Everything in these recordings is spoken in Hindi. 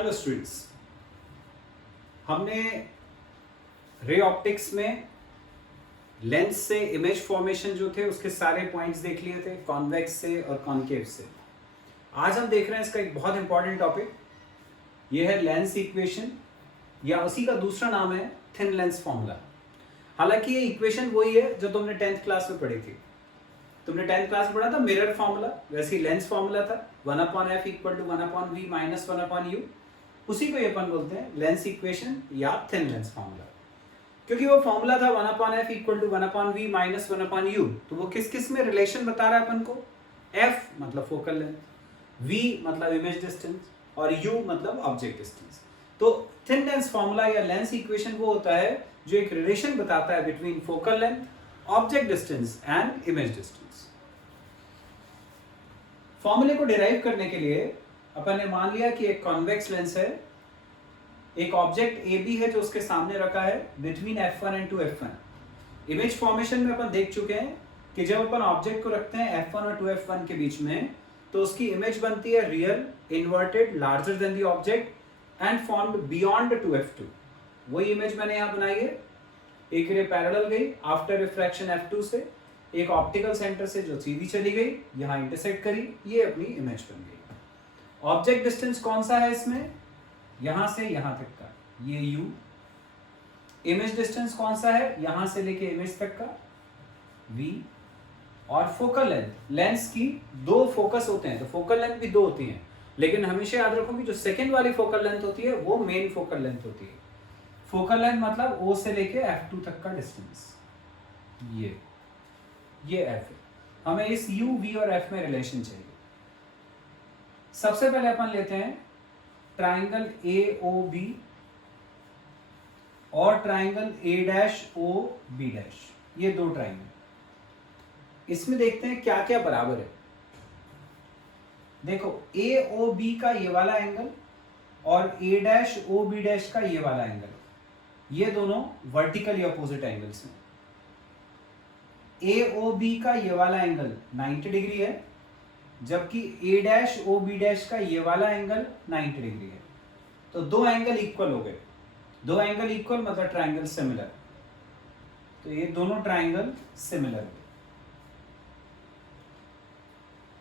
हेलो स्टूडेंट्स, हमने रे ऑप्टिक्स में लेंस से इमेज फॉर्मेशन जो थे उसके सारे पॉइंट्स देख लिए थे, कॉन्वेक्स से और कॉन्केव से। आज हम देख रहे हैं इसका एक बहुत इंपॉर्टेंट टॉपिक, ये है लेंस इक्वेशन, या उसी का दूसरा नाम है थिन लेंस फॉर्मूला। हालांकि ये इक्वेशन वही है जो तुमने 10th क्लास में पढ़ी थी। तुमने 10th क्लास में पढ़ा था मिरर फॉर्मूला, वैसे ही लेंस फॉर्मूला था 1/f = 1/v - 1/u। उसी को ये अपन बोलते हैं लेंस इक्वेशन या थिन लेंस फॉर्मूला, क्योंकि वो फॉर्मूला था 1/f = 1/v - 1/u। तो वो किस किस में रिलेशन बता रहा है अपन को? f मतलब फोकल लेंथ, v मतलब इमेज डिस्टेंस और u मतलब ऑब्जेक्ट डिस्टेंस। तो थिन लेंस फॉर्मूला या लेंस इक्वेशन वो होता है जो एक रिलेशन बताता है between focal length, object distance and image distance. फॉर्मूले को डिराइव करने के लिए अपन ने मान लिया कि एक कॉन्वेक्स लेंस है, एक ऑब्जेक्ट ए बी है जो उसके सामने रखा है between f1 and 2f1। Image formation में अपन देख चुके हैं कि जब अपन ऑब्जेक्ट को रखते हैं f1 और 2f1 के बीच में, तो उसकी इमेज बनती है real, inverted, larger than the object and formed beyond 2f2। वही इमेज मैंने यहाँ बनाई है, एक रे पैरेलल गई आफ्टर रिफ्रैक्शन f2 से, एक ऑप्टिकल सेंटर से जो सीधी चली गई, यहाँ इंटरसेक्ट करी, ये अपनी इमेज बन गई। ऑब्जेक्ट डिस्टेंस कौन सा है इसमें? यहां से यहां तक का, ये u। इमेज डिस्टेंस कौन सा है? यहां से लेके इमेज तक का, v। और फोकल लेंथ, लेंस की दो फोकस होते हैं तो फोकल लेंथ भी दो होती है, लेकिन हमेशा याद रखो कि जो सेकेंड वाली फोकल लेंथ होती है वो मेन फोकल लेंथ होती है। फोकल लेंथ मतलब o से लेके f2 तक का डिस्टेंस, ये f है। हमें इस u, v और f में रिलेशन चाहिए। सबसे पहले अपन लेते हैं ट्राइंगल AOB और ट्राइंगल A'OB', ये दो ट्राइंगल। इसमें देखते हैं क्या क्या बराबर है। देखो AOB का ये वाला एंगल और A'OB' का ये वाला एंगल, ये दोनों वर्टिकली अपोजिट एंगल्स हैं। AOB का ये वाला एंगल 90 डिग्री है, जबकि A'OB' का ये वाला एंगल 90 डिग्री है। तो दो एंगल इक्वल हो गए। दो एंगल इक्वल मतलब ट्राइंगल सिमिलर। तो ये दोनों ट्राइंगल सिमिलर है।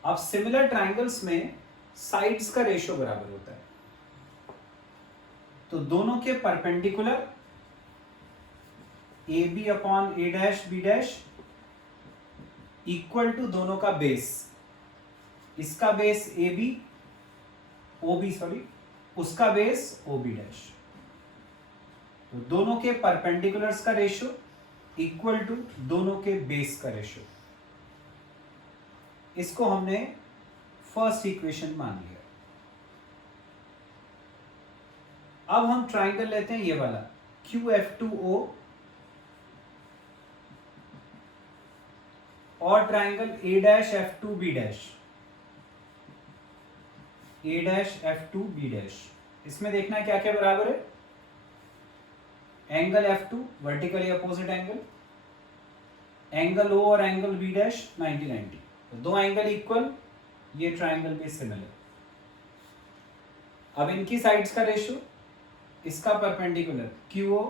अब सिमिलर ट्राइंगल्स में साइड्स का रेशियो बराबर होता है, तो दोनों के परपेंडिकुलर AB/A', इक्वल टू दोनों का बेस। इसका बेस उसका बेस OB'। तो दोनों के परपेंडिकुलर्स का रेशियो इक्वल टू दोनों के बेस का रेशियो। इसको हमने फर्स्ट इक्वेशन मान लिया। अब हम ट्राइंगल लेते हैं ये वाला QF2O और ट्राइंगल A'/F2B'। इसमें देखना है क्या क्या बराबर है। Angle F2 vertically opposite angle, angle O और एंगल B' 90-90। तो दो एंगल इक्वल, ये ट्राइंगल भी सिमिलर। अब इनकी साइड्स का रेशियो, इसका परपेंडिकुलर QO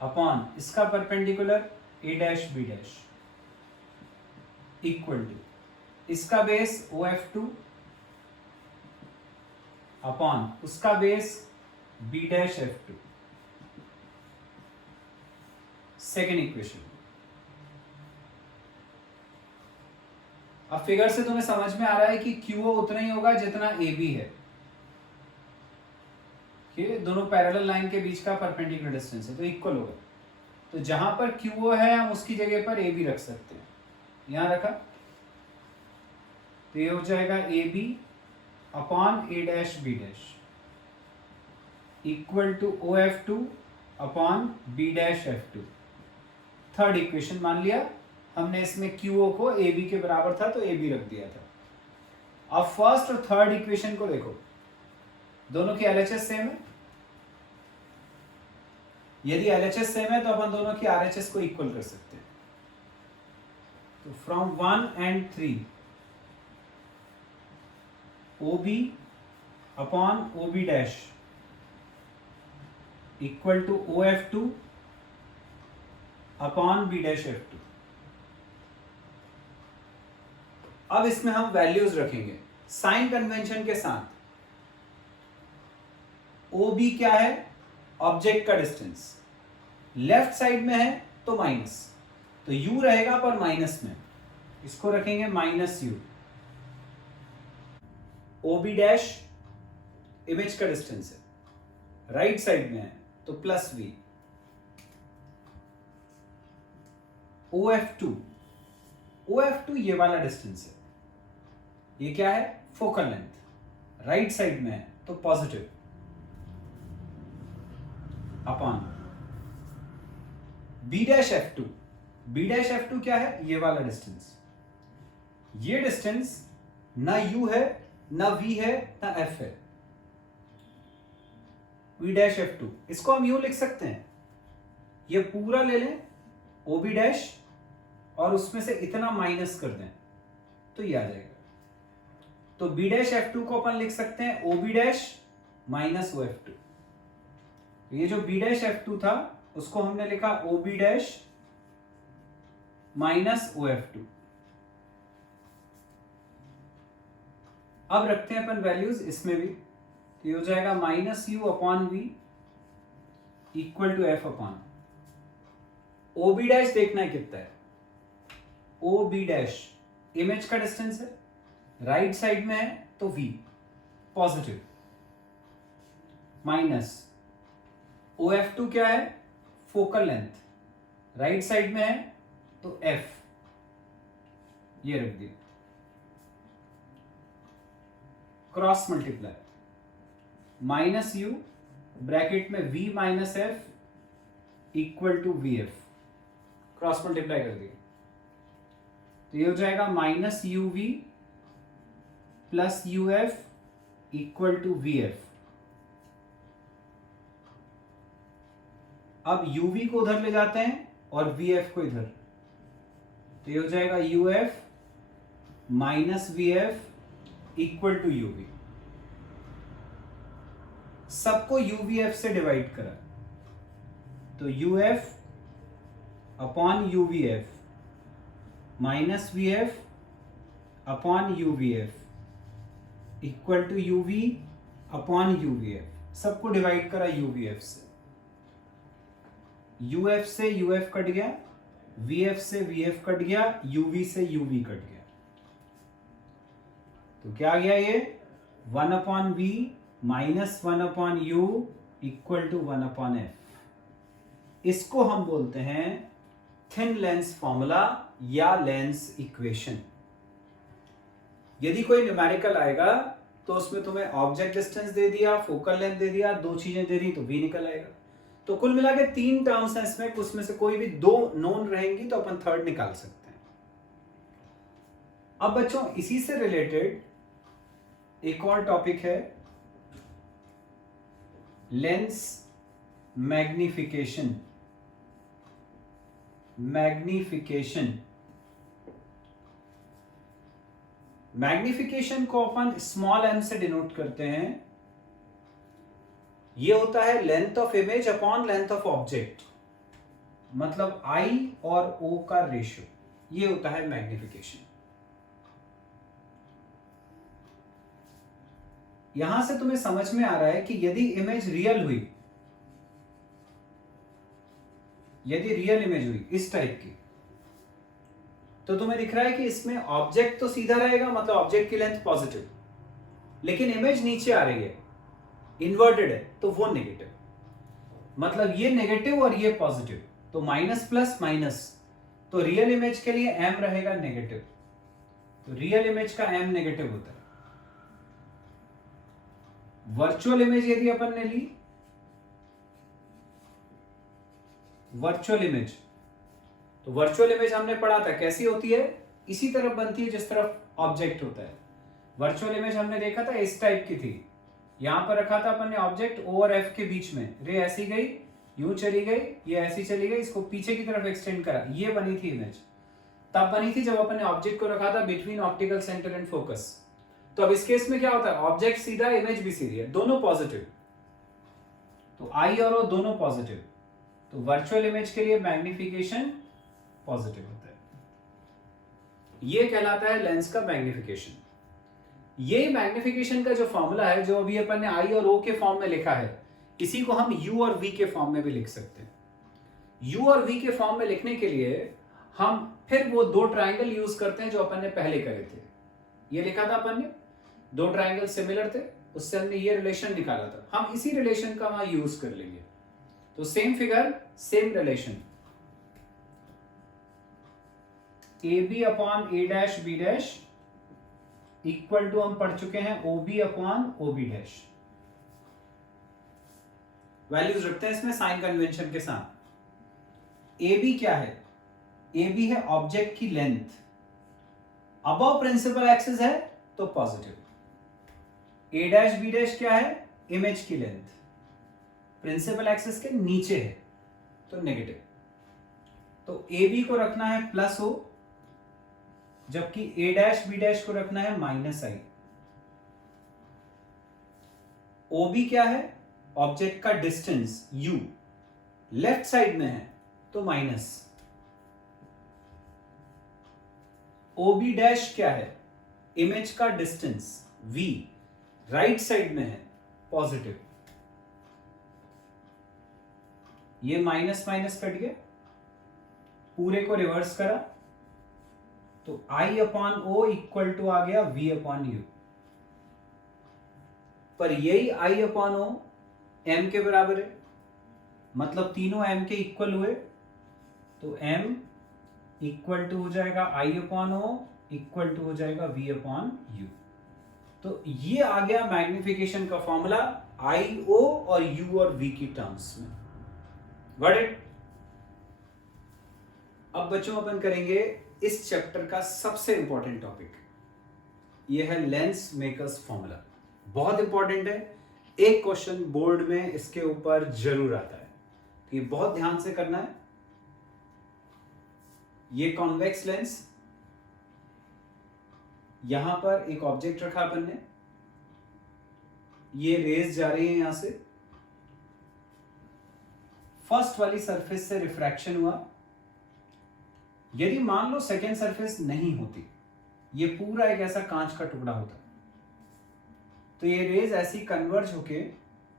अपॉन इसका परपेंडिकुलर A'/B' इक्वल टू इसका बेस OF2 अपॉन उसका बेस B'/F2। Second equation. अब फिगर से तुम्हें समझ में आ रहा है कि QO उतना ही होगा जितना AB है। दोनों पैरेलल लाइन के बीच का परपेंडिकुलर डिस्टेंस है, तो इक्वल होगा। तो जहां पर QO है हम उसकी जगह पर AB रख सकते हैं। यहां रखा तो ये हो जाएगा AB upon A'/B' equal to OF2 upon B'/F2। Third equation मान लिया हमने, इसमें QO को AB के बराबर था तो AB रख दिया था। अब फर्स्ट और थर्ड इक्वेशन को देखो, दोनों की LHS सेम है। यदि LHS सेम है तो अपन दोनों की RHS को इक्वल कर सकते हैं। तो from 1 and 3 OB upon O B dash equal to O F two upon B dash F two. अब इसमें हम वैल्यूज रखेंगे साइन कन्वेंशन के साथ। ओ बी क्या है? ऑब्जेक्ट का डिस्टेंस। लेफ्ट साइड में है तो माइनस, तो u रहेगा पर माइनस में, इसको रखेंगे minus u। O B dash image का डिस्टेंस है, राइट साइड में है तो plus v। O F two ये वाला डिस्टेंस है, ये क्या है? फोकल लेंथ, राइट साइड में है तो positive, upon B dash F two क्या है? ये वाला डिस्टेंस। ये डिस्टेंस ना u है ना v है ना f है, बी डैश एफ टू। इसको हम यूं लिख सकते हैं, ये पूरा ले लें ओ बी डैश और उसमें से इतना माइनस कर दें तो ये आ जाएगा। तो बी डैश एफ टू को अपन लिख सकते हैं O B dash minus O F two. ये जो बी डैश एफ टू था उसको हमने लिखा O B dash minus O F two. अब रखते हैं अपन वैल्यूज इसमें भी, तो ये हो जाएगा minus U upon V equal to F upon O B dash. देखना है कितना है? ओ बी डैश इमेज का डिस्टेंस है, राइट साइड में है तो v positive, minus O F two क्या है? फोकल लेंथ, राइट साइड में है तो f, ये रख दिया, cross multiply minus u bracket में v minus F equal to V F, cross multiply कर दिया तो ये हो जाएगा minus U V plus U F equal to V F. अब यू वी को उधर ले जाते हैं और वी एफ को इधर, तो ये हो जाएगा U F minus V F equal to U V. सबको यू वी एफ से डिवाइड करा तो U F upon U V F minus V F upon U V F equal to U V upon U V F. सबको डिवाइड करा यू वी एफ से, यू एफ से यू एफ कट गया, वी एफ से वी एफ कट गया, यू वी से यू वी कट गया, तो क्या आ गया? ये 1 upon V minus 1 upon U equal to 1 upon F. इसको हम बोलते हैं थिन लेंस फॉर्मूला या लेंस इक्वेशन। यदि कोई न्यूमेरिकल आएगा तो उसमें तुम्हें ऑब्जेक्ट डिस्टेंस दे दिया, फोकल लेंथ दे दिया, दो चीजें दे दी तो v निकल आएगा। तो कुल मिला के 3 टर्म्स हैं इसमें, उसमें से कोई भी 2 नोन रहेंगी तो अपन थर्ड निकाल सकते हैं। अब बच्चों इसी से रिलेटेड एक और टॉपिक है लेंस मैग्निफिकेशन। मैग्निफिकेशन को अपन स्मॉल m से डिनोट करते हैं। ये होता है length of image upon length of object, मतलब I और O का रेशियो, ये होता है मैग्निफिकेशन। यहां से तुम्हें समझ में आ रहा है कि यदि इमेज रियल हुई, यदि रियल इमेज हुई इस टाइप की, तो तुम्हें दिख रहा है कि इसमें ऑब्जेक्ट तो सीधा रहेगा, मतलब ऑब्जेक्ट की लेंथ पॉजिटिव, लेकिन इमेज नीचे आ रही है, इन्वर्टेड है, तो वो नेगेटिव। मतलब ये नेगेटिव और ये पॉजिटिव, तो माइनस प्लस माइनस, तो रियल इमेज के लिए m रहेगा नेगेटिव, तो रियल इमेज का m नेगेटिव होता है। वर्चुअल इमेज यदि अपन ने ली, वर्चुअल इमेज, तो वर्चुअल इमेज हमने पढ़ा था कैसी होती है, इसी तरफ बनती है जिस तरफ ऑब्जेक्ट होता है। वर्चुअल इमेज हमने देखा था इस टाइप की थी, यहां पर रखा था अपन ने ऑब्जेक्ट O और F के बीच में, रे ऐसी गई, यूं चली गई, ये ऐसी चली गई, इसको पीछे की तरफ एक्सटेंड करा, ये बनी थी इमेज। तब बनी थी जब अपन ने ऑब्जेक्ट को रखा था between optical centre and focus. तो अब इस केस में क्या होता है, ऑब्जेक्ट सीधा, इमेज भी सीधी है, दोनों पॉजिटिव, तो आई और ओ दोनों पॉजिटिव, तो वर्चुअल इमेज के लिए मैग्निफिकेशन पॉजिटिव होता है। ये कहलाता है लेंस का मैग्निफिकेशन। ये मैग्निफिकेशन का जो फॉर्मूला है, जो अभी अपन ने आई और ओ के फॉर्म में लिखा है, इसी को हम यू और वी के फॉर्म में भी लिख सकते हैं। यू और वी के फॉर्म में लिखने के लिए हम फिर वो दो ट्राइंगल यूज करते हैं जो अपन ने पहले करे थे। ये लिखा था अपन ने, दो ट्राइंगल सिमिलर थे, उससे हमने ये रिलेशन निकाला था, हम इसी रिलेशन का वहां यूज कर लेंगे। तो same figure same relation, A B upon A dash B dash equal to हम पढ़ चुके हैं O B upon O B dash. Values रखते हैं इसमें साइन कन्वेंशन के साथ। ए बी क्या है, ए बी है ऑब्जेक्ट की लेंथ, अबव प्रिंसिपल एक्सिस है तो पॉजिटिव, ए डैश बी डैश क्या है, इमेज की लेंथ, प्रिंसिपल एक्सिस के नीचे है तो नेगेटिव। तो ए बी को रखना है प्लस ओ, जबकि ए डैश बी डैश को रखना है माइनस आई। ओ बी क्या है, ऑब्जेक्ट का डिस्टेंस यू, लेफ्ट साइड में है तो माइनस। ओ बी डैश क्या है, इमेज का डिस्टेंस वी, राइट साइड में है पॉजिटिव। ये माइनस माइनस कट गया, पूरे को रिवर्स करा तो आई अपॉन ओ इक्वल टू आ गया वी अपॉन यू। पर यही आई अपॉन ओ एम के बराबर है, मतलब तीनों एम के इक्वल हुए, तो एम इक्वल टू हो जाएगा आई अपॉन ओ इक्वल टू हो जाएगा वी अपॉन यू। तो ये आ गया मैग्निफिकेशन का फॉर्मूला आई ओ और यू और वी की टर्म्स में। Got it? अब बच्चों अपन करेंगे इस चैप्टर का सबसे इंपॉर्टेंट टॉपिक, ये है लेंस मेकर्स फॉर्मूला। बहुत इंपॉर्टेंट है, एक क्वेश्चन बोर्ड में इसके ऊपर जरूर आता है, तो ये बहुत ध्यान से करना है। ये कॉन्वेक्स लेंस, यहां पर एक ऑब्जेक्ट रखा अपन ने, ये रेज जा रही है यहां से, फर्स्ट वाली सरफेस से रिफ्रैक्शन हुआ। यदि मान लो सेकेंड सरफेस नहीं होती, ये पूरा एक ऐसा कांच का टुकड़ा होता, तो ये रेज ऐसी कन्वर्ज होके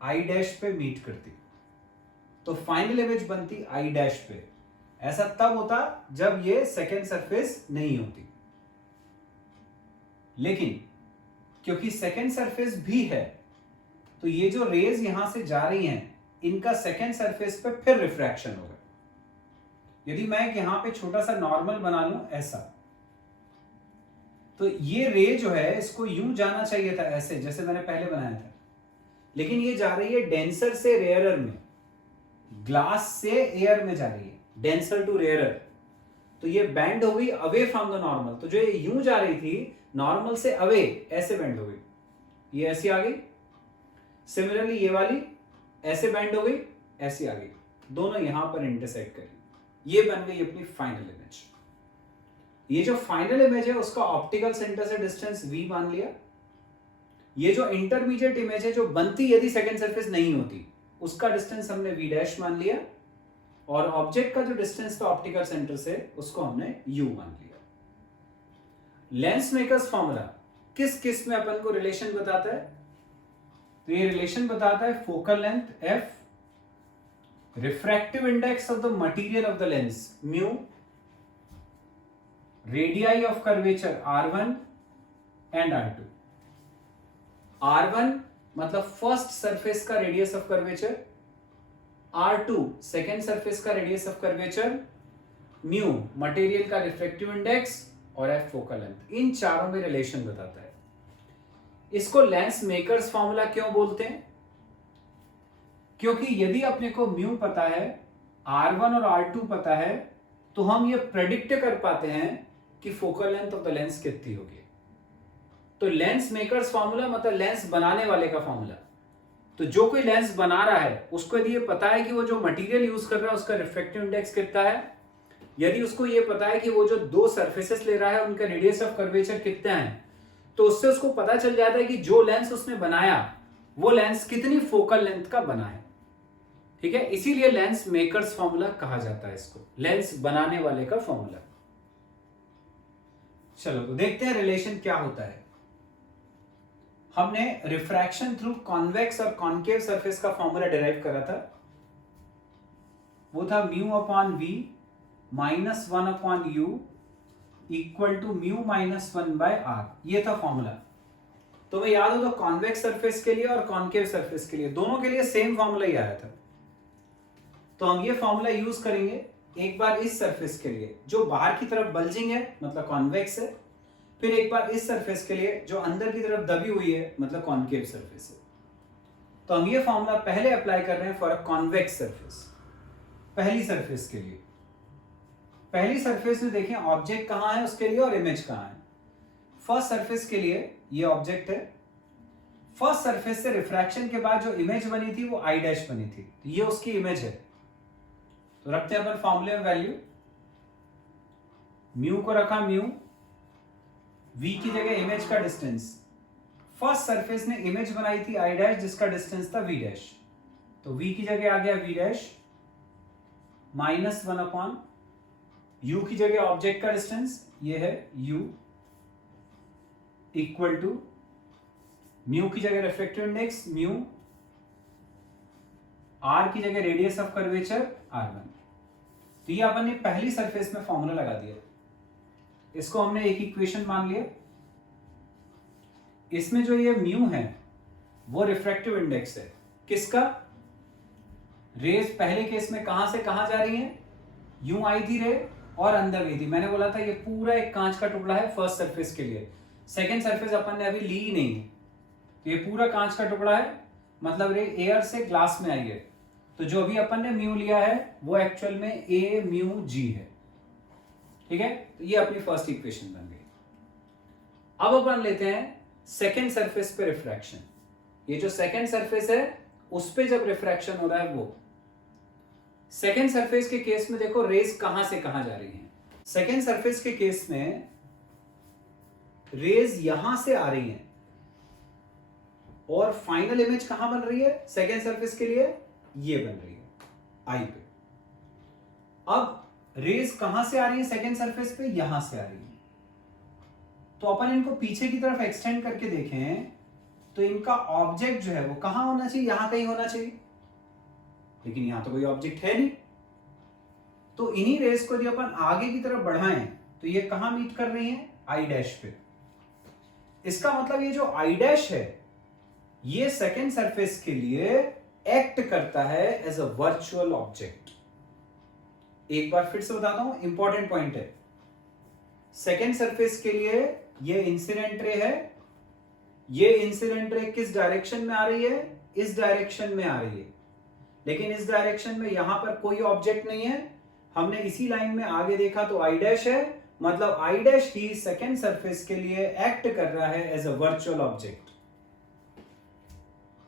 आई डैश पे मीट करती, तो फाइनल इमेज बनती आई डैश पे। ऐसा तब होता जब ये सेकेंड सरफेस नहीं होती, लेकिन क्योंकि सेकेंड सरफेस भी है, तो ये जो रेज यहां से जा रही हैं, इनका सेकेंड सरफेस पे फिर रिफ्रैक्शन होगा। यदि मैं यहां पे छोटा सा नॉर्मल बना लूं ऐसा, तो ये रे जो है इसको यूं जाना चाहिए था ऐसे, जैसे मैंने पहले बनाया था, लेकिन ये जा रही है डेंसर से रेयरर में, ग्लास से एयर में जा रही है, डेंसर टू रेयरर, तो ये बैंड हो गई अवे फ्रॉम द नॉर्मल। तो जो ये यूं जा रही थी नॉर्मल से अवे, ऐसे बैंड हो गई, ये ऐसी आ गई। सिमिलरली ये वाली ऐसे बैंड हो गई, ऐसी आ गई, दोनों यहां पर इंटरसेक्ट करी, ये बन गई अपनी फाइनल इमेज। ये जो फाइनल इमेज है उसका ऑप्टिकल सेंटर से डिस्टेंस v मान लिया। ये जो इंटरमीडिएट इमेज है जो बनती यदि सेकेंड सरफेस नहीं होती, उसका डिस्टेंस हमने v डैश मान लिया, और ऑब्जेक्ट का जो डिस्टेंस था ऑप्टिकल सेंटर से उसको हमने u मान लिया। लेंस मेकर्स फॉर्मूला किस किस में अपन को रिलेशन बताता है? तो ये रिलेशन बताता है focal length f, refractive index of the material of the lens mu, radii of curvature r1 and r2। r1 मतलब फर्स्ट सरफेस का radius of curvature, r2 second surface का radius of curvature, mu material का रिफ्रैक्टिव इंडेक्स, और f फोकल लेंथ। इन चारों में रिलेशन बताता है। इसको लेंस मेकर्स फॉर्मूला क्यों बोलते हैं? क्योंकि यदि अपने को म्यू पता है, r1 और r2 पता है, तो हम ये प्रेडिक्ट कर पाते हैं कि focal length of the lens कितनी होगी। तो लेंस मेकर्स फॉर्मूला मतलब लेंस बनाने वाले का फॉर्मूला। तो जो कोई लेंस बना रहा है उसको यदि ये पता है कि वो जो मटेरियल यूज कर रहा है उसका रिफ्रैक्टिव इंडेक्स कितना है, यदि उसको ये पता है कि वो जो दो सरफेसेस ले रहा है उनका रेडियस ऑफ कर्वेचर कितना है, तो उससे उसको पता चल जाता है कि जो लेंस उसने बनाया वो लेंस कितनी फोकल लेंथ का बना है। ठीक है, इसीलिए लेंस मेकर्स फॉर्मूला कहा जाता है इसको, लेंस बनाने वाले का फॉर्मूला। चलो तो देखते हैं रिलेशन क्या होता है। हमने रिफ्रैक्शन थ्रू कॉन्वेक्स और कॉन्केव सरफेस का फॉर्मूला डिराइव करा था, वो था mu upon V minus 1 upon U equal to mu minus 1 by R, ये था फॉर्मूला। तो मैं याद हो तो कॉन्वेक्स सरफेस के लिए और कॉन्केव सरफेस के लिए दोनों के लिए सेम फॉर्मूला ही आया था। तो हम ये फॉर्मूला यूज करेंगे एक बार इस सरफेस के लिए जो बाहर की तरफ बल्जिंग है मतलब कॉन्वेक्स है, फिर एक बार इस सरफेस के लिए जो अंदर की तरफ दबी हुई है मतलब कॉन्केव सरफेस है। तो हम ये फॉर्मूला पहले अप्लाई कर रहे हैं फॉर अ कॉन्वेक्स सरफेस, पहली सरफेस के लिए। पहली सरफेस में देखें ऑब्जेक्ट कहां है उसके लिए और इमेज कहां है। फर्स्ट सरफेस के लिए ये ऑब्जेक्ट है, फर्स्ट सरफेस से रिफ्रैक्शन के बाद जो इमेज बनी थी वो आई डैश बनी थी, तो ये उसकी इमेज है। तो रखते हैं अपन फॉर्मूले में वैल्यू, म्यू को रखा म्यू, वी की जगह इमेज का डिस्टेंस। फर्स्ट सरफेस ने इमेज बनाई थी आई डैश जिसका डिस्टेंस था वी डैश, तो वी की जगह आ गया V dash minus 1 upon U की जगह ऑब्जेक्ट का डिस्टेंस ये है यू इक्वल टू म्यू की जगह रिफ्रैक्टिव इंडेक्स म्यू, आर की जगह रेडियस ऑफ कर्वेचर r1। तो ये अपन ने पहली सरफेस में फॉर्मूला लगा दिया, इसको हमने एक इक्वेशन मान लिया। इसमें जो ये म्यू है वो रिफ्रैक्टिव इंडेक्स है किसका, रेज पहले केस में कहां से कहां जा रही है, यूं आई थी रे और अंदर गई थी। मैंने बोला था ये पूरा एक कांच का टुकड़ा है फर्स्ट सरफेस के लिए, सेकेंड सरफेस अपन ने अभी ली ही नहीं है, तो ये पूरा कांच का टुकड़ा है मतलब रे एयर से ग्लास में आई है। तो जो भी अपन ने म्यू लिया है वो एक्चुअल में ए म्यू जी है। ठीक है, तो ये अपनी फर्स्ट इक्वेशन बन गई। अब अपन लेते हैं सेकेंड सरफेस पे रिफ्रैक्शन। ये जो सेकेंड सरफेस है उस पे जब रिफ्रैक्शन हो रहा है वो सेकेंड सरफेस के केस में देखो रेज कहां से कहां जा रही है। सेकेंड सरफेस के केस में रेज यहां से आ रही है और फाइनल इमेज कहां बन रही है सेकेंड सरफेस के लिए, ये बन रही है आई पे। अब रेज कहां से आ रही है सेकेंड सरफेस पे, यहां से आ रही है। तो अपन इनको पीछे की तरफ एक्सटेंड करके देखें तो इनका ऑब्जेक्ट जो है वो कहां होना चाहिए, यहां कहीं होना चाहिए, लेकिन यहां तो कोई ऑब्जेक्ट है नहीं। तो इन्हीं रेज को यदि अपन आगे की तरफ बढ़ाएं तो ये कहां मीट कर रही हैं, आई डैश पे। इसका मतलब ये जो आई डैश है ये सेकेंड सरफेस के लिए एक्ट करता है एज अ वर्चुअल ऑब्जेक्ट। एक बार फिर से बताता हूं, इंपॉर्टेंट पॉइंट है। सेकेंड सरफेस के लिए ये इंसिडेंट रे है, ये इंसिडेंट रे किस डायरेक्शन में आ रही है, इस डायरेक्शन में आ रही है, लेकिन इस डायरेक्शन में यहां पर कोई ऑब्जेक्ट नहीं है। हमने इसी लाइन में आगे देखा तो आई डैश है, मतलब I dash he second surface के लिए एक्ट कर रहा है एज अ वर्चुअल ऑब्जेक्ट।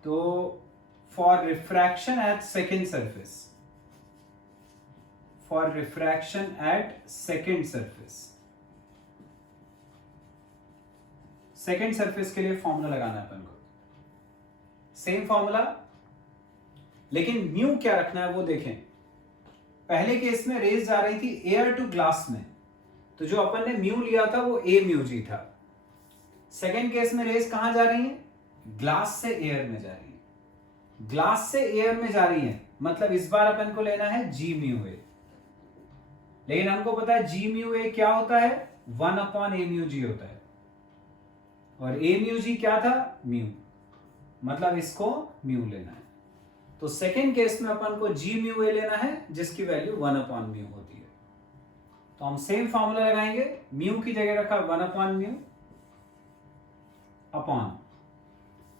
तो for refraction at second surface, for refraction at second surface, second surface के लिए फॉर्मूला लगाना है अपन को, सेम फॉर्मूला, लेकिन म्यू क्या रखना है वो देखें। पहले केस में रेज जा रही थी एयर टू ग्लास में, तो जो अपन ने म्यू लिया था वो ए म्यू जी था। सेकेंड केस में रेज कहां जा रही है, ग्लास से एयर में जा रही है, ग्लास से एयर में जा रही है, मतलब इस बार अपन को लेना है जी म्यू ए। लेकिन हमको पता है जी म्यू ए क्या होता है, 1 अपॉन ए म्यू जी होता है, और ए म्यू जी क्या था, म्यू, मतलब इसको म्यू लेना है। तो सेकेंड केस में अपन को जी म्यू ए लेना है जिसकी वैल्यू 1 अपॉन म्यू होती है। तो हम सेम फॉर्मूला लगाएंगे, म्यू की जगह रखा 1 अपॉन म्यू अपॉन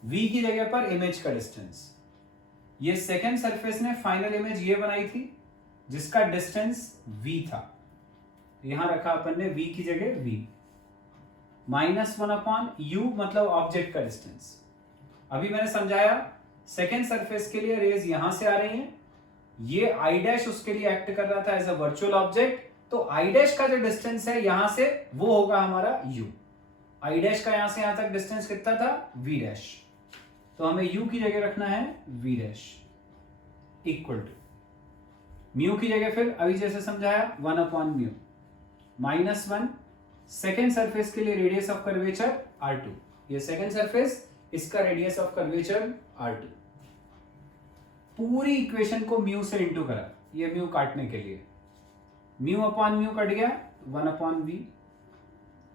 वी की जगह पर इमेज का डिस्टेंस। ये सेकेंड सरफेस ने फाइनल इमेज ये बनाई थी जिसका डिस्टेंस v था, यहां रखा अपन ने v की जगह v, माइनस 1 अपॉन u मतलब ऑब्जेक्ट का डिस्टेंस। अभी मैंने समझाया सेकेंड सरफेस के लिए रेज यहां से आ रही हैं, ये आई डैश उसके लिए एक्ट कर रहा था एज अ वर्चुअल ऑब्जेक्ट, तो आई डैश का जो डिस्टेंस है यहां से वो होगा हमारा u। आई डैश का यहां से यहां तक डिस्टेंस कितना था, वी डैश, तो हमें यू की जगह रखना है V dash equal to mu की जगह फिर अभी जैसे समझाया 1/म्यू -1 सेकेंड सरफेस के लिए रेडियस ऑफ कर्वेचर r2, ये सेकेंड सरफेस, इसका रेडियस ऑफ कर्वेचर r2। पूरी इक्वेशन को म्यू से इंटू करा, ये म्यू काटने के लिए, μ/म्यू कट गया 1/v,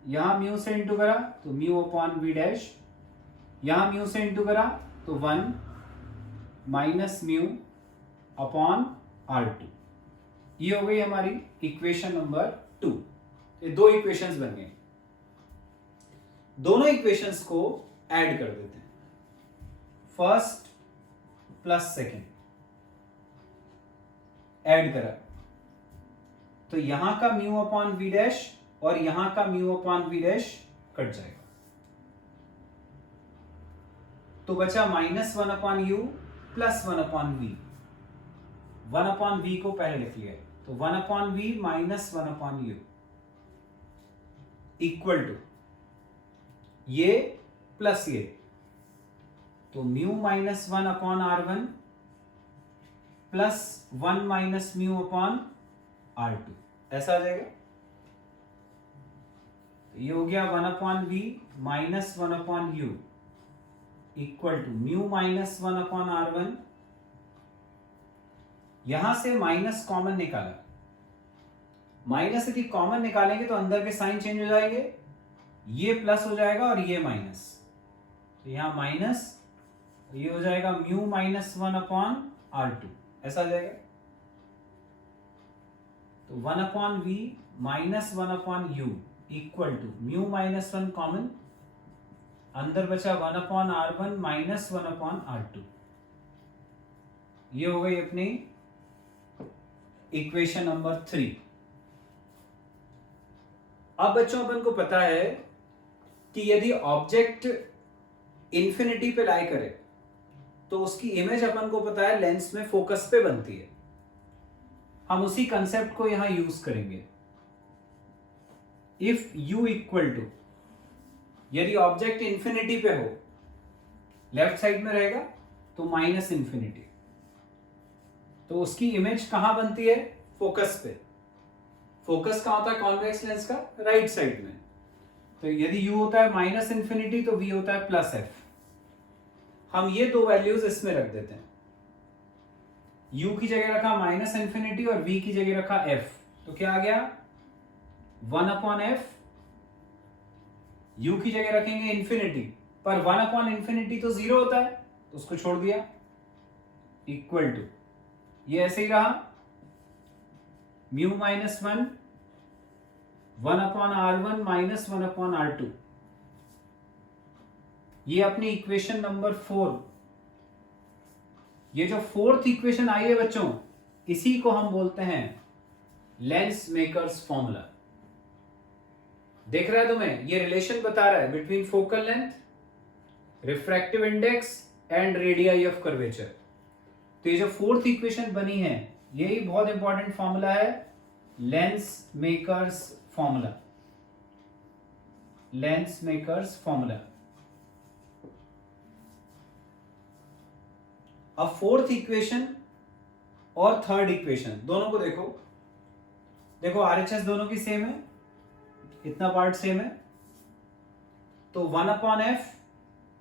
यहां म्यू से इंटू करा तो μ/v डैश, यहां म्यू से इंटू करा तो 1 -μ/r2। ये हो गई हमारी इक्वेशन नंबर 2। ये दो इक्वेशंस बन गए, दोनों इक्वेशंस को ऐड कर देते हैं, फर्स्ट प्लस सेकेंड ऐड करा तो यहां का μ/v डैश और यहां का μ/v डैश कट जाएगा, तो बचा -1/u प्लस 1/v। 1/v को पहले लिख लिया तो 1/v minus 1/u equal to ये प्लस ये, तो म्यू -1/r1 प्लस 1 -μ/r2 ऐसा आ जाएगा। तो ये हो गया 1/v minus 1/u equal to mu -1/r1, यहां से माइनस कॉमन निकाला, माइनस यदि कॉमन निकालेंगे तो अंदर के साइन चेंज हो जाएंगे, ये प्लस हो जाएगा और ये माइनस, तो यहां माइनस, ये हो जाएगा म्यू -1/r2 ऐसा आ जाएगा। तो 1/v minus 1/u equal to mu -1 common, अंदर बचा 1/r1 माइनस 1/r2। ये हो गई अपनी इक्वेशन नंबर 3। अब बच्चों अपन को पता है कि यदि ऑब्जेक्ट इंफिनिटी पे लाई करे तो उसकी इमेज अपन को पता है लेंस में फोकस पे बनती है। हम उसी कंसेप्ट को यहां यूज करेंगे। इफ u इक्वल टू, यदि ऑब्जेक्ट इंफिनिटी पे हो, लेफ्ट साइड में रहेगा तो -∞, तो उसकी इमेज कहां बनती है, फोकस पे। फोकस कहां होता है कॉन्वेक्स लेंस का, राइट साइड में। तो यदि u होता है -∞ तो v होता है +f। हम ये दो वैल्यूज इसमें रख देते हैं, u की जगह रखा -∞ और v की जगह रखा f, तो क्या आ गया 1/f। u की जगह रखेंगे इंफिनिटी, पर 1/∞ तो 0 होता है तो उसको छोड़ दिया, इक्वल टू ये ऐसे ही रहा म्यू -1 1/r1 माइनस 1/r2। ये अपनी इक्वेशन नंबर 4। ये जो फोर्थ इक्वेशन आई है बच्चों, इसी को हम बोलते हैं लेंस मेकर्स फॉर्मूला। देख रहा है तुम्हें, ये रिलेशन बता रहा है between focal length, refractive index and radii of curvature. तो ये जो फोर्थ इक्वेशन बनी है, यही बहुत इंपॉर्टेंट फॉर्मूला है, lens makers formula. Lens makers formula. अब फोर्थ इक्वेशन और थर्ड इक्वेशन दोनों को देखो, देखो आरएचएस दोनों की सेम है, इतना पार्ट सेम है, तो 1/f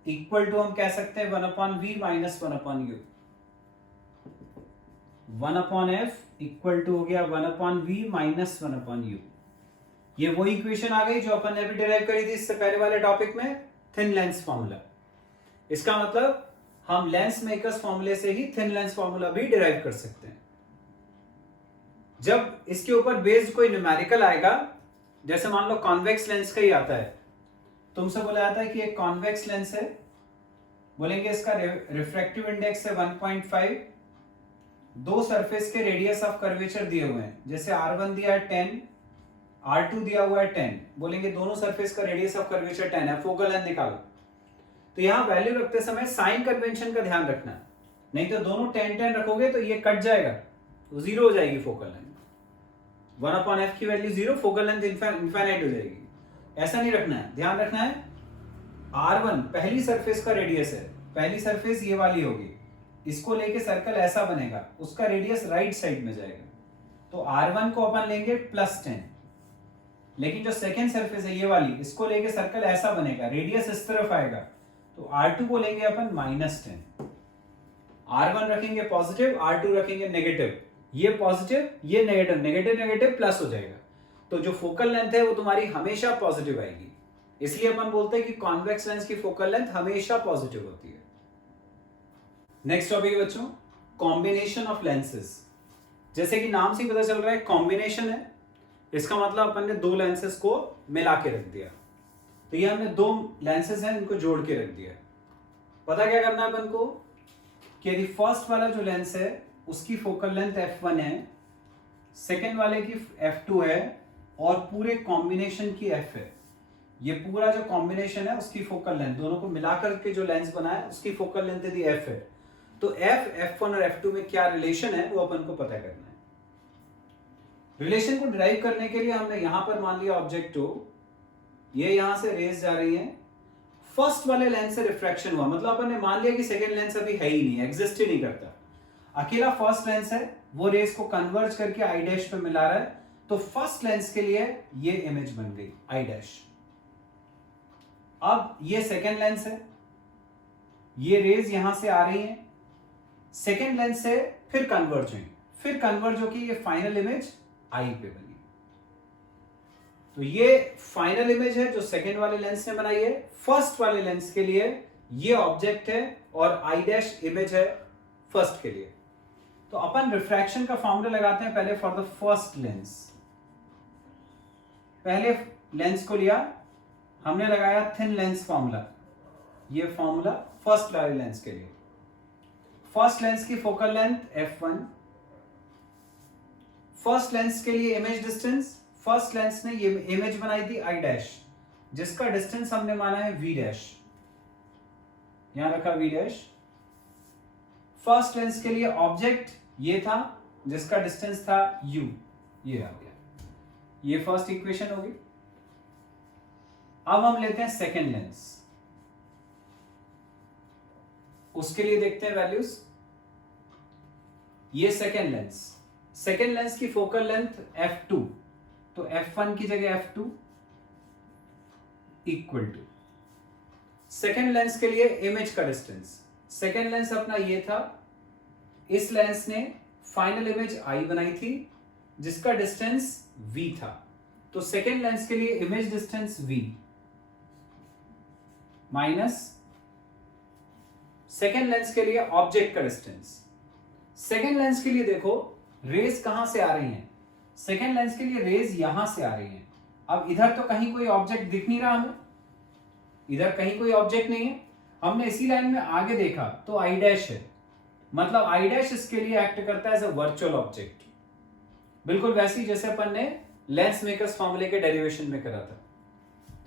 इक्वल टू हम कह सकते हैं 1/v minus 1/u। 1/f equal to हो गया 1/v माइनस 1/u। ये वो इक्वेशन आ गई जो अपन ने भी डिराइव करी थी इससे पहले वाले टॉपिक में, थिन लेंस फॉर्मूला। इसका मतलब हम लेंस मेकर्स फॉर्मूले से ही थिन लेंस फॉर्मूला भी डिराइव कर सकते हैं। जब इसके ऊपर बेस्ड कोई न्यूमेरिकल आएगा, जैसे मान लो कॉन्वेक्स लेंस का ही आता है, तुमसे बोला जाता है कि एक कॉन्वेक्स लेंस है, बोलेंगे इसका रिफ्रैक्टिव इंडेक्स है 1.5, दो सरफेस के रेडियस ऑफ कर्वेचर दिए हुए हैं, जैसे r1 दिया है 10, r2 दिया हुआ है 10, बोलेंगे दोनों सरफेस का रेडियस ऑफ कर्वेचर 10 है, फोकल लेंथ निकालो। तो यहां वैल्यू रखते समय साइन कन्वेंशन का ध्यान रखना, नहीं तो दोनों 10-10 रखोगे तो ये कट जाएगा, तो 0 हो जाएगी फोकल लेंथ। 1/f की वैल्यू 0, फोकल लेंथ इनफाइनाइट हो जाएगी। ऐसा नहीं रखना है, ध्यान रखना है R1 पहली सरफेस का रेडियस है, पहली सरफेस ये वाली होगी, इसको लेके सर्कल ऐसा बनेगा, उसका रेडियस राइट साइड में जाएगा, तो R1 को अपन लेंगे +10, लेकिन जो सेकेंड सरफेस है ये वाली, इसको लेके सर्कल ऐसा बनेगा, रेडियस इस तरफ आएगा, तो R2 को लेंगे अपन -10, R1 रखेंगे पॉजिटिव, R2 रखेंगे नेगेटिव, ये पॉजिटिव ये नेगेटिव, नेगेटिव नेगेटिव प्लस हो जाएगा, तो जो फोकल लेंथ है वो तुम्हारी हमेशा पॉजिटिव आएगी, इसलिए अपन बोलते हैं कि कॉन्वेक्स लेंस की फोकल लेंथ हमेशा पॉजिटिव होती है। नेक्स्ट टॉपिक है बच्चों कॉम्बिनेशन ऑफ लेंसेज। जैसे कि नाम से ही पता चल रहा है कॉम्बिनेशन है, इसका मतलब अपन ने दो लेंसेज को मिला के रख दिया, तो ये हमने दो लेंसेज हैं इनको जोड़ के रख दिया। पता क्या करना है अपन को कि यदि फर्स्ट वाला जो लेंस है उसकी फोकल लेंथ f1 है, सेकेंड वाले की f2 है और पूरे कॉम्बिनेशन की f है, ये पूरा जो कॉम्बिनेशन है उसकी फोकल लेंथ, दोनों को मिलाकर के जो लेंस बना है उसकी फोकल लेंथ यदि f है, तो f, f1 और f2 में क्या रिलेशन है वो अपन को पता करना है। रिलेशन को डिराइव करने के लिए हमने यहां पर मान लिया ऑब्जेक्ट हो, ये यहां से रेज जा रही है, फर्स्ट वाले लेंस से रिफ्रैक्शन हुआ, मतलब अपन ने मान लिया कि सेकेंड लेंस अभी है ही नहीं, एग्जिस्ट ही नहीं करता, अकेला फर्स्ट लेंस है, वो रेस को कन्वर्ज करके आई डैश पे मिला रहा है, तो फर्स्ट लेंस के लिए ये इमेज बन गई आई डैश। अब ये सेकेंड लेंस है, ये रेज यहां से आ रही है, सेकेंड लेंस से फिर कन्वर्ज हुई, फिर कन्वर्ज होकर ये फाइनल इमेज आई पे बनी, तो ये फाइनल इमेज है जो सेकेंड वाले लेंस ने बनाई है, फर्स्ट वाले लेंस के लिए ये ऑब्जेक्ट है और आई डैश इमेज है फर्स्ट के लिए। तो अपन रिफ्रैक्शन का फॉर्मूला लगाते हैं पहले फॉर द फर्स्ट लेंस। पहले लेंस को लिया हमने, लगाया थिन लेंस फॉर्मूला, ये फॉर्मूला फर्स्ट वाले लेंस के लिए। फर्स्ट लेंस की focal length f1, first lens के लिए इमेज डिस्टेंस, फर्स्ट लेंस ने ये इमेज बनाई थी आई डैश, जिसका डिस्टेंस हमने माना है v डैश, यहां रखा v डैश। फर्स्ट लेंस के लिए ऑब्जेक्ट ये था जिसका डिस्टेंस था u, ये आ गया, ये फर्स्ट इक्वेशन होगी। अब हम लेते हैं सेकेंड लेंस, उसके लिए देखते हैं वैल्यूज। ये सेकेंड लेंस, सेकेंड लेंस की फोकल लेंथ f2, तो f1 की जगह f2 equal to second lens के लिए इमेज का डिस्टेंस, सेकेंड लेंस अपना ये था, इस लेंस ने फाइनल इमेज आई बनाई थी जिसका डिस्टेंस v था, तो सेकेंड लेंस के लिए image distance v minus second lens के लिए ऑब्जेक्ट का डिस्टेंस। सेकेंड लेंस के लिए देखो रेज कहां से आ रही हैं, सेकेंड लेंस के लिए रेज यहां से आ रही हैं। अब इधर तो कहीं कोई ऑब्जेक्ट दिख नहीं रहा हमें, इधर कहीं कोई ऑब्जेक्ट नहीं है, हमने इसी लाइन में आगे देखा तो आई डैश है, मतलब आई डैश इसके लिए एक्ट करता है एज अ वर्चुअल ऑब्जेक्ट, बिल्कुल वैसे ही जैसे अपन ने लेंस मेकर्स फॉर्मूले के डेरिवेशन में करा था।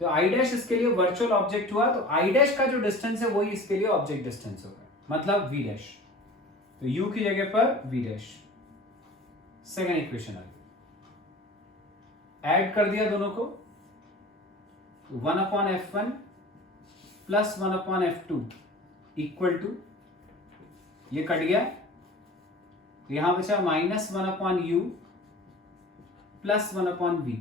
तो आई डैश इसके लिए वर्चुअल ऑब्जेक्ट हुआ, तो आई डैश का जो डिस्टेंस है वही इसके लिए ऑब्जेक्ट डिस्टेंस होगा, मतलब वी डैश, तो यू की जगह पर वी डैश। सेकेंड इक्वेशन आ गई, ऐड कर दिया दोनों को, 1/f1 plus 1/f2 equal to, ये कट गया, यहां बचा -1/u प्लस 1/v।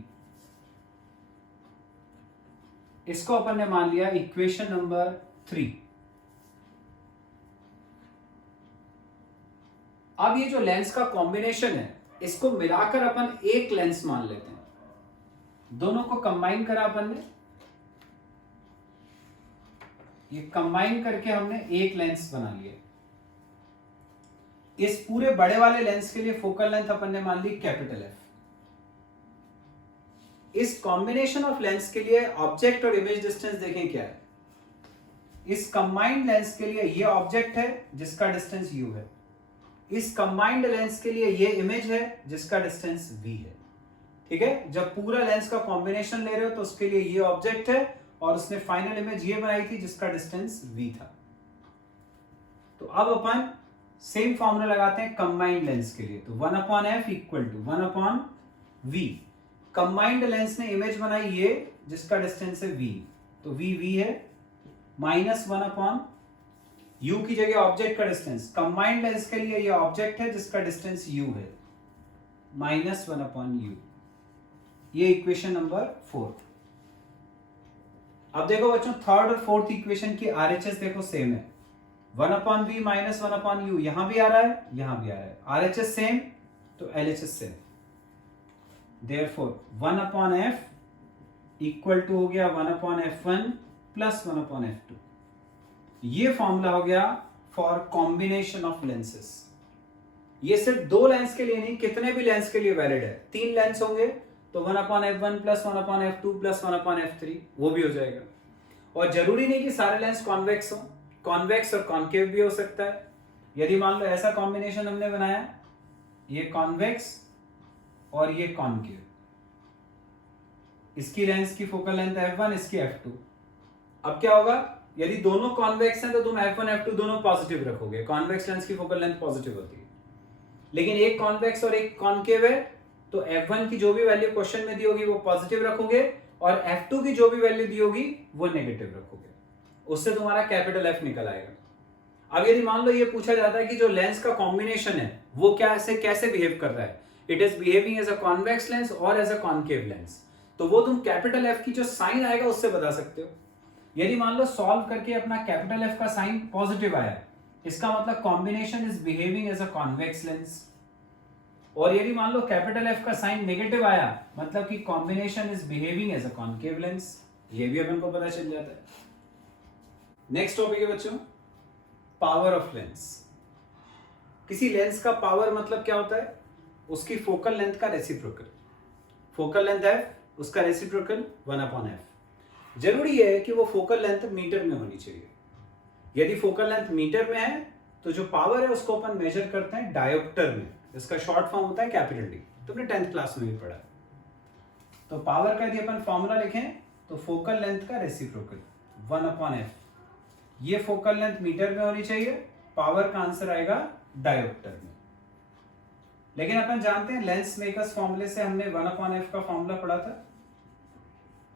इसको अपन ने मान लिया इक्वेशन नंबर 3। अब ये जो लेंस का कॉम्बिनेशन है इसको मिलाकर अपन एक लेंस मान लेते हैं, दोनों को कंबाइन करा अपन ने, ये कंबाइन करके हमने एक लेंस बना लिया। इस पूरे बड़े वाले लेंस के लिए फोकल लेंथ अपन ने मान ली कैपिटल F। इस कॉम्बिनेशन ऑफ लेंस के लिए ऑब्जेक्ट और इमेज डिस्टेंस देखें क्या है, इस कंबाइंड लेंस के लिए ये ऑब्जेक्ट है जिसका डिस्टेंस u है, इस कंबाइंड लेंस के लिए ये इमेज है जिसका डिस्टेंस v है। ठीक है, जब पूरा लेंस का कॉम्बिनेशन ले रहे हो तो उसके लिए ये ऑब्जेक्ट है और उसने फाइनल इमेज ये बनाई थी जिसका डिस्टेंस v था। तो अब अपन सेम फॉर्मूला लगाते हैं कंबाइंड लेंस के लिए, तो 1/f equal to 1/v। Combined lens ने इमेज बनाई ये जिसका डिस्टेंस है v, तो v है माइनस 1 अपॉन u की जगह ऑब्जेक्ट का डिस्टेंस, कंबाइंड लेंस के लिए ये ऑब्जेक्ट है जिसका डिस्टेंस u है, माइनस 1 अपॉन u। ये इक्वेशन नंबर 4। अब देखो बच्चों थर्ड और फोर्थ इक्वेशन की RHS देखो सेम है, 1 upon v minus 1 upon u, यहां भी आ रहा है यहां भी आ रहा है, RHS सेम तो LHS सेम, therefore 1 upon f equal to हो गया 1 upon f1 plus 1 upon f2। ये फॉर्मूला हो गया फॉर कॉम्बिनेशन ऑफ लेंसेस। ये सिर्फ दो लेंस के लिए नहीं, कितने भी लेंस के लिए वैलिड है। 3 लेंस होंगे तो 1 upon f1 plus 1 upon f2 plus 1 upon f3 वो भी हो जाएगा। और जरूरी नहीं कि सारे लेंस कॉन्वेक्स हो, कॉन्वेक्स और कॉन्केव भी हो सकता है। यदि मान लो ऐसा कॉम्बिनेशन हमने बनाया, ये कॉन्वेक्स और ये कॉन्केव, इसकी लेंस की फोकल लेंथ f1, इसकी f2। अब क्या होगा, यदि दोनों कॉन्वेक्स हैं तो तुम f1 f2 दोनों पॉजिटिव रखोगे, कॉन्वेक्स लेंस की फोकल लेंथ पॉजिटिव होती है। लेकिन एक कॉन्वेक्स और एक कॉन्केव है तो f1 की जो भी वैल्यू क्वेश्चन में दी होगी वो पॉजिटिव रखोगे और f2 की जो भी वैल्यू दी होगी वो नेगेटिव रखोगे, उससे तुम्हारा कैपिटल F निकल आएगा। अब यदि मान लो ये पूछा जाता है कि जो लेंस का कॉम्बिनेशन है वो कैसे बिहेव कर रहा है, it is behaving as a convex lens और एज अ कॉन्केव लेंस, तो वो तुम कैपिटल F की जो साइन आएगा उससे बता सकते हो। यदि मान लो सॉल्व करके अपना कैपिटल F का साइन पॉजिटिव आया, इसका मतलब combination is behaving as a convex lens. और यदि मान लो कैपिटल F का साइन नेगेटिव आया, मतलब कि combination is behaving as a concave lens. ये भी अपन को पता चल जाता है। नेक्स्ट टॉपिक है बच्चों पावर ऑफ लेंस। किसी लेंस का पावर मतलब क्या होता है, उसकी फोकल लेंथ का रेसिप्रोकल। फोकल लेंथ f, उसका रेसिप्रोकल 1 अपॉन f। जरूरी है कि वो फोकल लेंथ मीटर में होनी चाहिए। यदि फोकल लेंथ मीटर में है तो जो पावर है उसको अपन मेजर करते हैं डायोप्टर में, इसका शॉर्ट फॉर्म होता है कैपिटल D, तुमने 10th क्लास में भी पढ़ा है। तो पावर का यदि अपन फॉर्मूला लिखें तो फोकल लेंथ का रेसिप्रोकल 1 अपॉन f, ये फोकल लेंथ मीटर में होनी चाहिए, पावर का आंसर आएगा डायोप्टर में। लेकिन अपन जानते हैं लेंस मेकर्स फॉर्मूले से हमने 1 अपॉन f का फॉर्मूला पढ़ा था,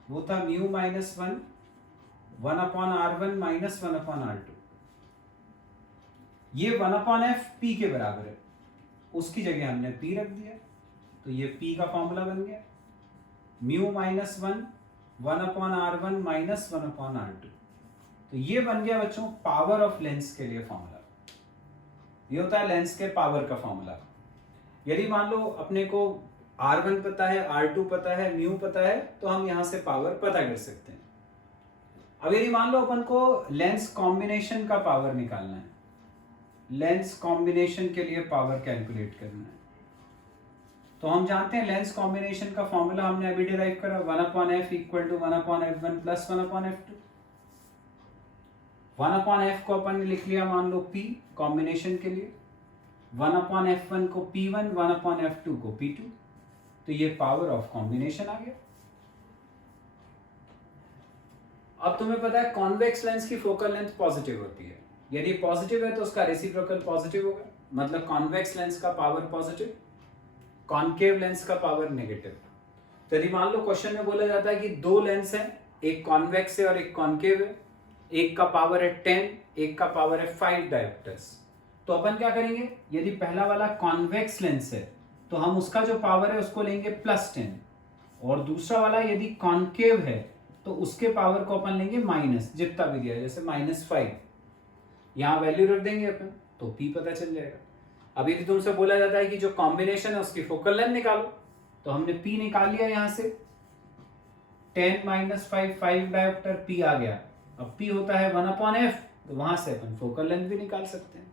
वो था mu minus 1 upon r1 minus 1 upon r2। ये 1 अपॉन f p के बराबर है, उसकी जगह हमने p रख दिया तो ये p का फॉर्मूला बन गया mu minus 1 upon r1 minus 1 upon r2। तो ये बन गया बच्चों पावर ऑफ लेंस के लिए फॉर्मूला। ये होता है लेंस के पावर का फॉर्मूला। यदि मान लो अपने को r1 पता है, r2 पता है, म्यू पता है, तो हम यहां से पावर पता कर सकते हैं। अब यदि मान लो अपन को लेंस कॉम्बिनेशन का पावर निकालना है, लेंस कॉम्बिनेशन के लिए पावर कैलकुलेट करना है, तो हम जानते हैं लेंस कॉम्बिनेशन का फॉर्मूला हमने अभी डिराइव करा, 1 upon f equal to 1 upon f1 plus 1 upon f2। 1 upon f को अपन ने लिख लिया मान लो p कॉम्बिनेशन के लिए, 1 अपॉन f1 को p1, 1 अपॉन f2 को p2, तो ये पावर ऑफ कॉम्बिनेशन आ गया। अब तुम्हें पता है कॉन्वेक्स लेंस की फोकल लेंथ पॉजिटिव होती है, यदि पॉजिटिव है तो उसका रेसिप्रोकल पॉजिटिव होगा, मतलब कॉन्वेक्स लेंस का पावर पॉजिटिव, कॉन्केव लेंस का पावर नेगेटिव। तो यदि मान लो क्वेश्चन में बोला जाता है कि दो लेंस हैं, एक कॉन्वेक्स है और एक कॉन्केव है, एक का पावर है 10, एक का पावर है 5 डायोप्टर्स, तो अपन क्या करेंगे, यदि पहला वाला कॉन्वेक्स लेंस है तो हम उसका जो पावर है उसको लेंगे +10, और दूसरा वाला यदि कॉन्केव है तो उसके पावर को अपन लेंगे माइनस, जितना भी दिया है, जैसे -5, यहाँ वैल्यू रख देंगे अपन तो p पता चल जाएगा। अब यदि तुमसे बोला जाता है कि जो कॉम्बिनेशन है उसकी फोकल लेंथ निकालो, तो हमने p निकाल लिया, यहाँ से 10 - 5 डायोप्टर p आ गया। अब p होता है 1 अपॉन f, तो वहां से अपन फोकल लेंथ भी निकाल सकते हैं।